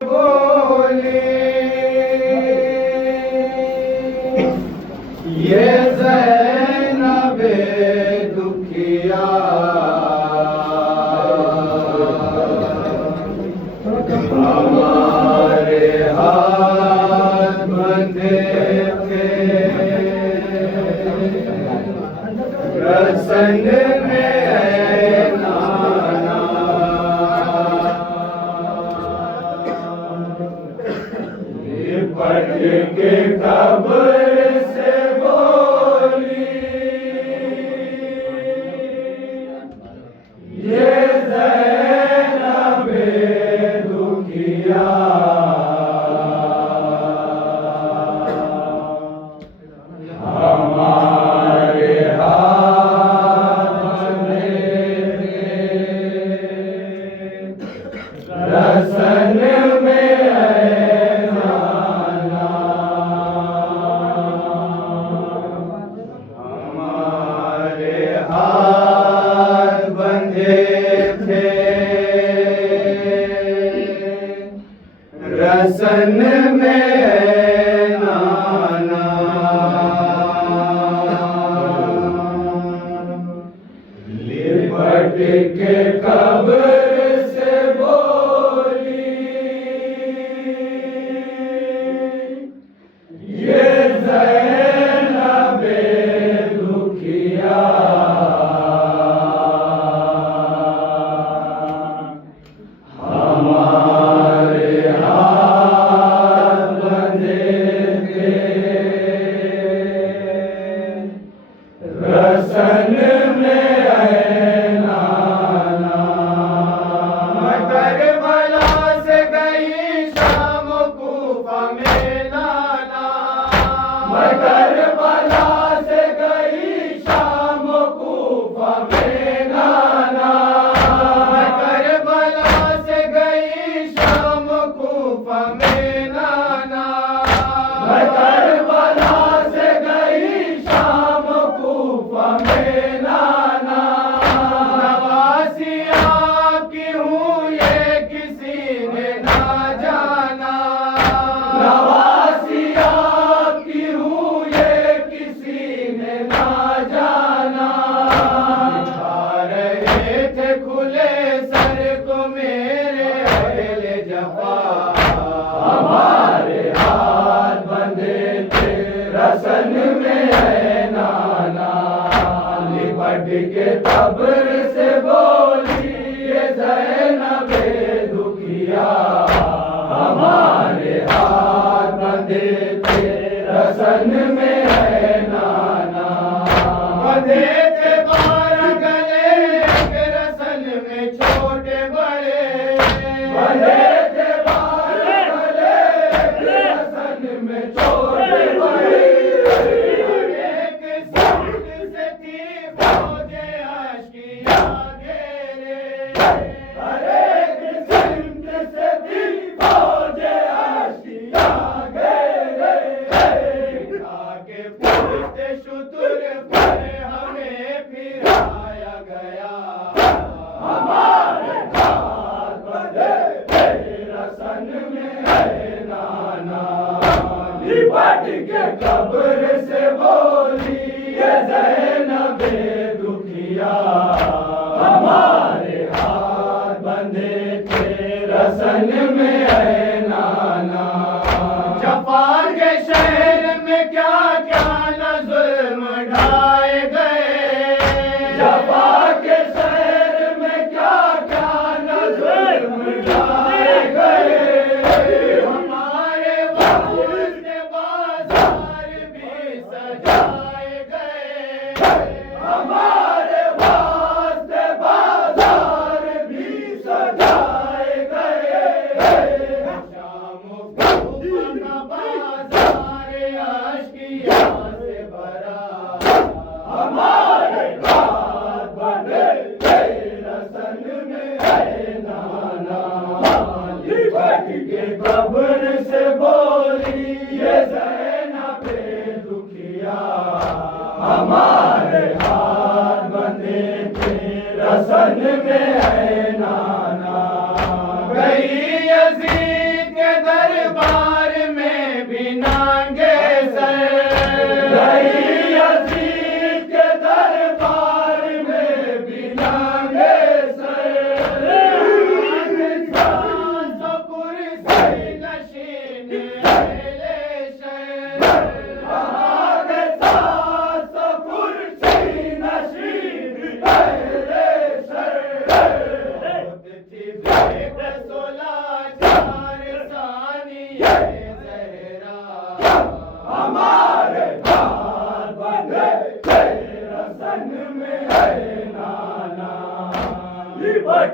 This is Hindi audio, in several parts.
बोली ये ज़ैनबे दुखिया हमारे हाथ बंधे थे रसन में पट के कब्र से बोली ये ज़ैनबे दुखिया हमारे हाथ में रसन में रसन में नाना लिपट के कब्र से बोली ये ज़ैनबे दुखिया रसन में नाना करबला से गई शाम कूफा में नाना करबला से गई शाम कूफा में नाना करबला से गई शाम कूफा में नाना करबला से गई शाम कूफा में नाना नवासिया की हूँ ये किसी ने ना जाना नवासिया की हूँ ये किसी ने ना जाना आ रहे थे खुले सर को मेरे अहले जफा हमारे हाथ बंधे थे रसन में है नाना लिपट के कब्र से बोली ये ज़ैनबे दुखिया हमारे हाथ बंधे थे रसन में है नाना बंधे थे 12 गले एक रसन में छोटे बड़े बंधे थे 12 गले एक रसन में छोटे बड़े लिपट के कब्र से बोली ये ज़ैनबे दुखिया हमारे हाथ बंधे थे रसन में है नाना जफा के शहर में क्या क्या न जुल्म ढाए गए जफा के शहर में क्या क्या न जुल्म ढाए गए के कब्र से बोली ये ज़ैनबे दुखिया हमारे हाथ बंधे थे रसन में है नाना गई यज़ीद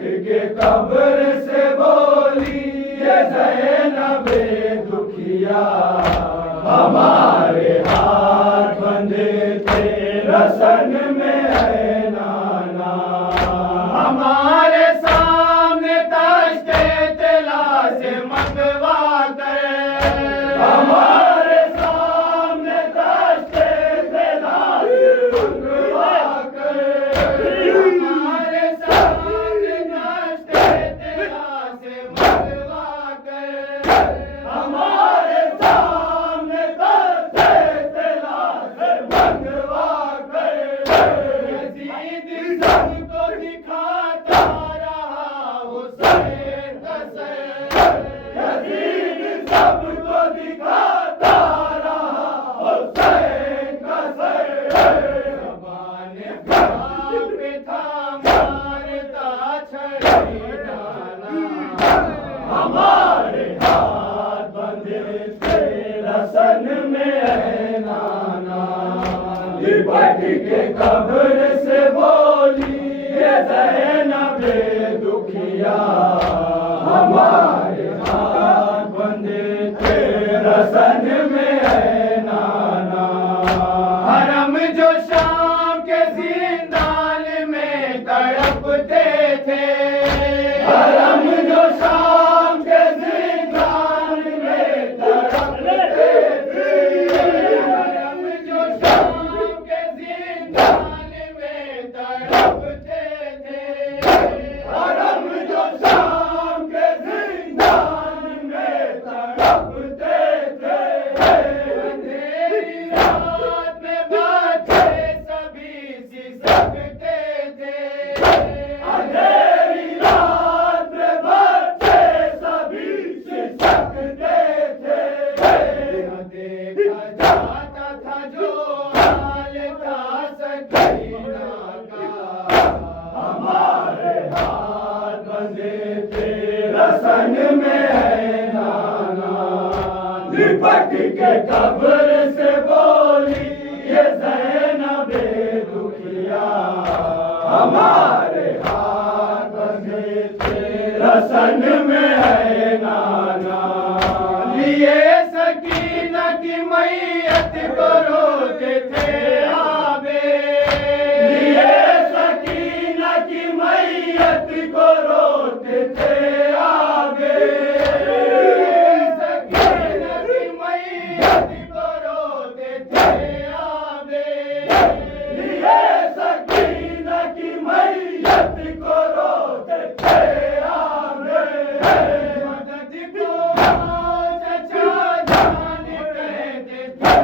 लिपट के कब्र से बोली ये ज़ैनबे दुखिया, हमारे हाथ बंधे थे रसन में है नाना, हमारे सामने तश्ते तिला से मंगवा कर, हमारे सामने तश्ते तिला से मंगवा कर, हमारे सामने तश्ते तिला से मंगवा कर, हमारे सामने तश्ते तिला से मंगवा कर, यजीद सबको दिखाता रहा हुसैन का सर, यजीद सबको दिखाता रहा हुसैन का सर, ज़बाने पे था मारता छड़ी डाला, हमारे हाथ बंधे थे रसन में है नाना, लिपट के कब्र से बोली ये ज़ैनबे दुखिया, हमारे हाथ बंधे थे रसन में है नाना, हरम जो शाम के जिंदान में तड़पते थे, हरम जो शाम के जिंदान में तड़पते थे, हरम जो शाम के जिंदान में तड़पते थे, हरम जो शाम के जिंदान में तड़पते थे, अंधेरी रात में बच्चे सभी सिसकते थे, अंधेरी रात में बच्चे सभी सिसकते थे, देखा जाता था जो हाल था सकीना का, हमारे हाथ बंधे थे रसन में है नाना, लिपट के कब्र से बोली ये ज़ैनबे दुखिया, हमारे हाथ बंधे थे रसन में है नाना, लिए सकीना की मैयत को रोते थे आबे, लिए सकीना की मैयत को रोते थे आबे, सकीना की मैयत को रोते थे आबे, लिए सकीना की मैयत को रोते थे आबे, मदद को चचा जान कहते थे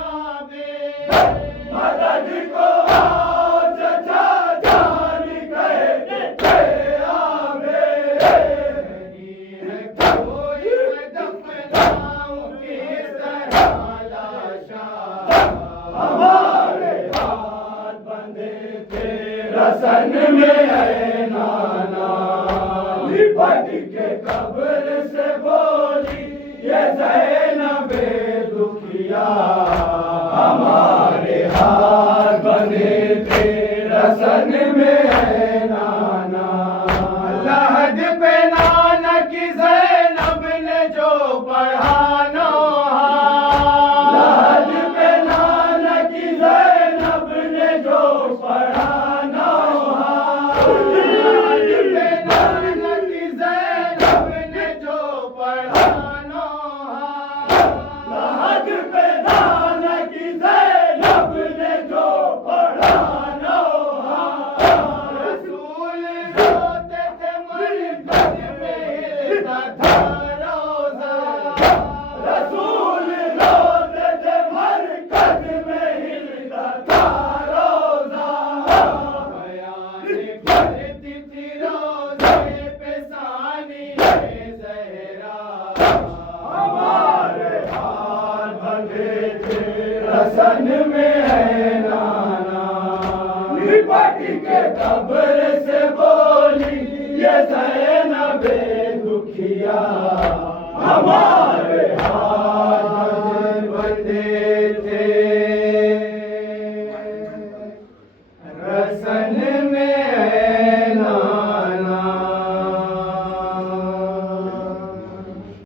आबे, मदद को चचा जान कहते थे आबे, नहीं है कोई दफनाऊं किस तरह लाशा, हमारे हाथ बंधे थे रसन में है नाना, लिपट के कब्र से बोली ये ज़ैनबे दुखिया, हमारे हाथ बंधे थे रसन में है नाना, लहद पे नाना की ज़ैनब ने जो पढ़ा नौहा, लहद पे नाना की ज़ैनब ने जो पढ़ा नौहा, लहद पे नाना की ज़ैनब ने जो पढ़ा नौहा, लहद पे नाना की ज़ैनब ने जो पढ़ा नौहा, रसूल रोते थे मरकज में हिलता था रोज़ा, रसूल रोते थे मरकज में हिलता था रोज़ा, बयान करती थी रोज़े पे सानी ज़हरा, हमारे हाथ बंधे थे रसन में है नाना, लिपट के कब्र से बोली ये ज़ैनबे दुखिया, हमारे हाथ